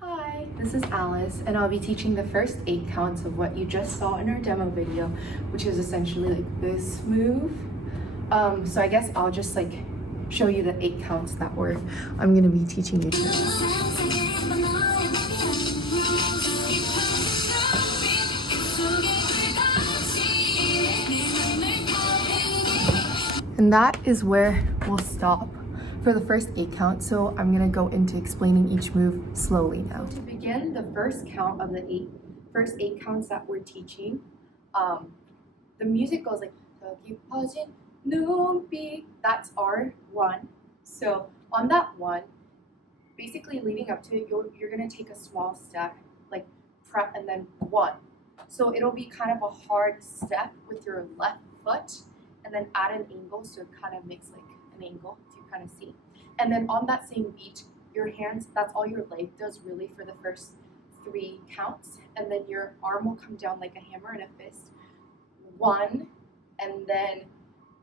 Hi, this is Alice, and I'll be teaching the first 8 counts of what you just saw in our demo video, which is essentially like this move. So I guess I'll just like show you the 8 counts that I'm gonna be teaching you today. And that is where we'll stop for the first 8 counts. So I'm gonna go into explaining each move slowly now. To begin the first count of the first 8 counts that we're teaching, the music goes like that's our 1. So on that 1, basically leading up to it, you're gonna take a small step, like prep and then 1. So it'll be kind of a hard step with your left foot, and then at an angle, so it kind of makes like an angle to kind of see. And then on that same beat, your hands, that's all your leg does really for the first 3 counts. And then your arm will come down like a hammer and a fist. 1, and then,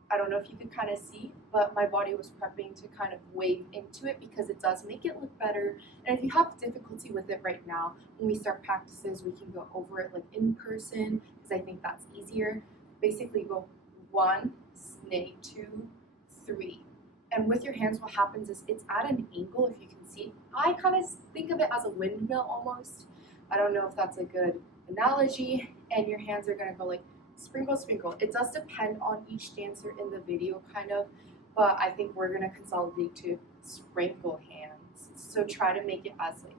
I don't know if you could kind of see, but my body was prepping to kind of wave into it because it does make it look better. And if you have difficulty with it right now, when we start practices, we can go over it like in person, because I think that's easier. Basically go 1, snake, 2, 3. And with your hands, what happens is it's at an angle, if you can see. I kind of think of it as a windmill almost. I don't know if that's a good analogy. And your hands are gonna go like sprinkle, sprinkle. It does depend on each dancer in the video kind of, but I think we're gonna consolidate to sprinkle hands. So try to make it as like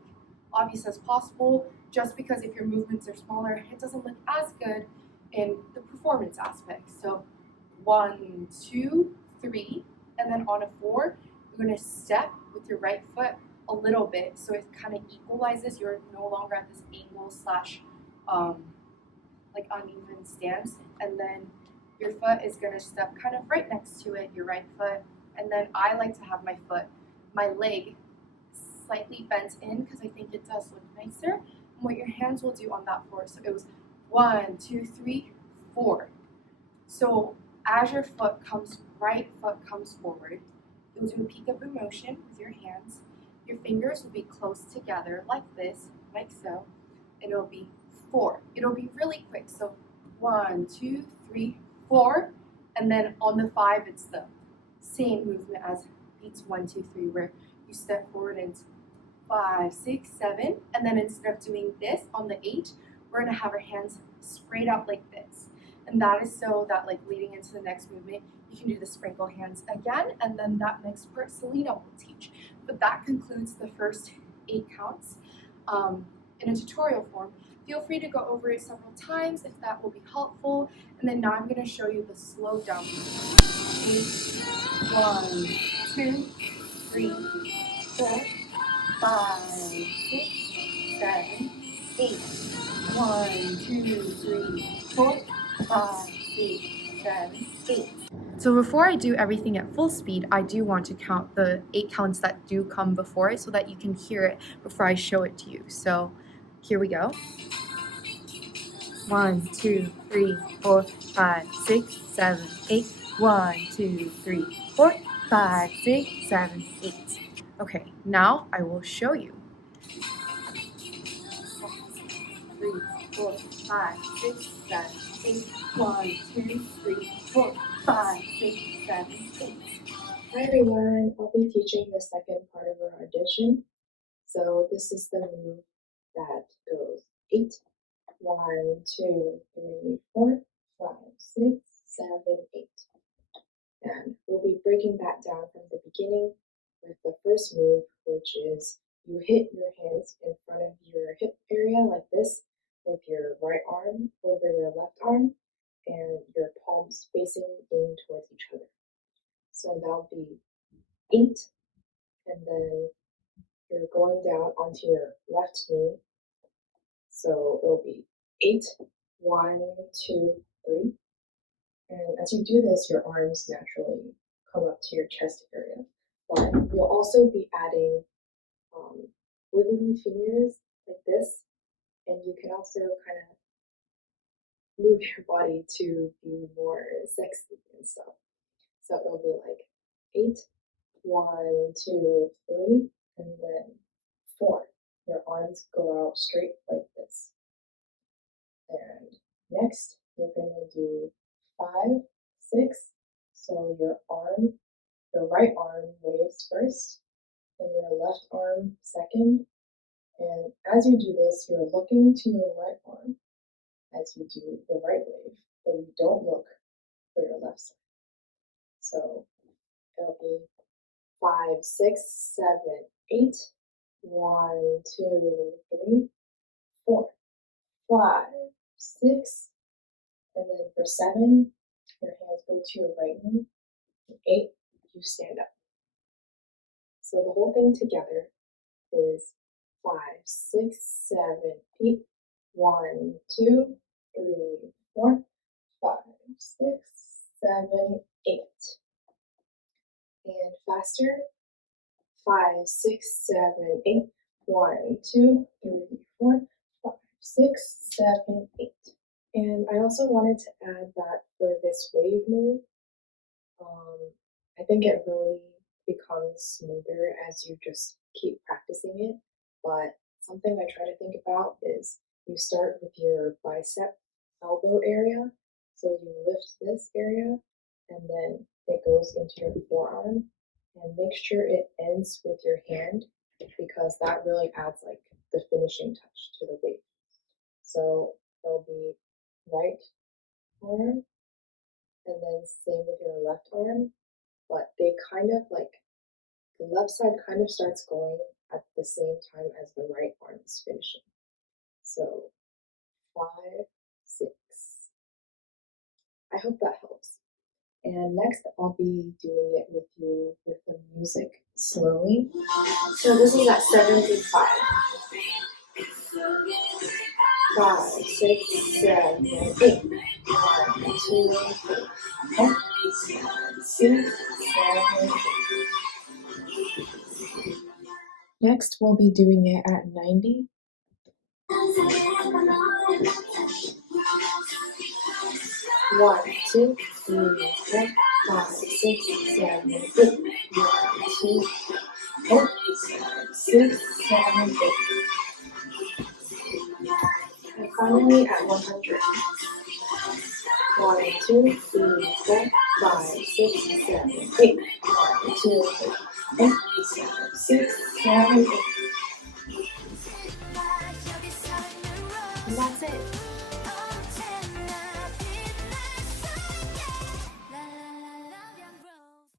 obvious as possible, just because if your movements are smaller, it doesn't look as good in the performance aspect. So 1, 2, 3, and then on a 4, you're gonna step with your right foot a little bit, so it kind of equalizes. You're no longer at this angle slash like uneven stance, and then your foot is gonna step kind of right next to it, your right foot, and then I like to have my leg slightly bent in because I think it does look nicer. And what your hands will do on that 4, so it was 1, 2, 3, 4. So as your right foot comes forward, you'll do a peekaboo motion with your hands. Your fingers will be close together like this, like so, and it'll be 4. It'll be really quick. So 1, 2, 3, 4, and then on the 5, it's the same movement as beats 1, 2, 3, where you step forward and 5, 6, 7, and then instead of doing this on the 8, we're gonna have our hands sprayed out like this. And that is so that like leading into the next movement, you can do the sprinkle hands again, and then that next part Selena will teach. But that concludes the first 8 counts in a tutorial form. Feel free to go over it several times if that will be helpful. And then now I'm going to show you the slow down movement. 1, 2, 3, 4, 5, 6, 7, 8. 1, 2, 3, 4, 5, 6, 7, 8. So before I do everything at full speed, I do want to count the 8 counts that do come before it so that you can hear it before I show it to you. So here we go. 1, 2, 3, 4, 5, 6, 7, 8. 1, 2, 3, 4, 5, 6, 7, 8. Okay, now I will show you. 3, 4, 5, 6, 7, 8. 1, 2, 3, 4, 5, 6, 7, 8. Hi everyone, I'll be teaching the second part of our audition. So this is the move that goes 8. 1, 2, 3, 4, 5, 6, 7, 8. And we'll be breaking that down from the beginning with the first move, which is you hit your hands in front of your hip area like this with your right arm over your left arm and your palms facing in towards each other. So that'll be 8, and then you're going down onto your left knee. So it'll be 8, 1, 2, 3. And as you do this, your arms naturally come up to your chest area. But you'll also be adding wiggly fingers like this And you can also kind of move your body to be more sexy and stuff. So it'll be like 8, 1, 2, 3, and then 4. Your arms go out straight like this. And next, you're going to do 5, 6. So your right arm waves first, and your left arm second. And as you do this, you're looking to your right arm as you do the right wave, but you don't look for your left side. So it'll be 5, 6, 7, 8. 1, 2, 3, 4, 5, 6, and then for 7, your hands go to your right knee. 8, you stand up. So the whole thing together is 5, 6, 7, 8. 1, 2, 3, 4, 5, 6, 7, 8. And faster. 5, 6, 7, 8. 1, 2, 3, 4, 5, 6, 7, 8. And I also wanted to add that for this wave move, I think it really becomes smoother as you just keep practicing it. But something I try to think about is you start with your bicep elbow area. So you lift this area and then it goes into your forearm, and make sure it ends with your hand because that really adds like the finishing touch to the wave. So it'll be right arm and then same with your left arm, but they kind of like, the left side kind of starts going at the same time as the right arm is finishing. So 5, 6. I hope that helps. And next I'll be doing it with you with the music slowly. So this is at 7 through 5. 5, 6, 7, 8. 1, 2, 3, 4, 6, 7, 8. Next, we'll be doing it at 90. 1, 2, 3, 4, 5, 6, 7, 8. 1, 2, 4, 6, 7, 8. And finally at 100. 1, 2, 3, 4, 5, 6, 7, 8. 1, 2, 3, 4, 6, 7, 8. And that's it.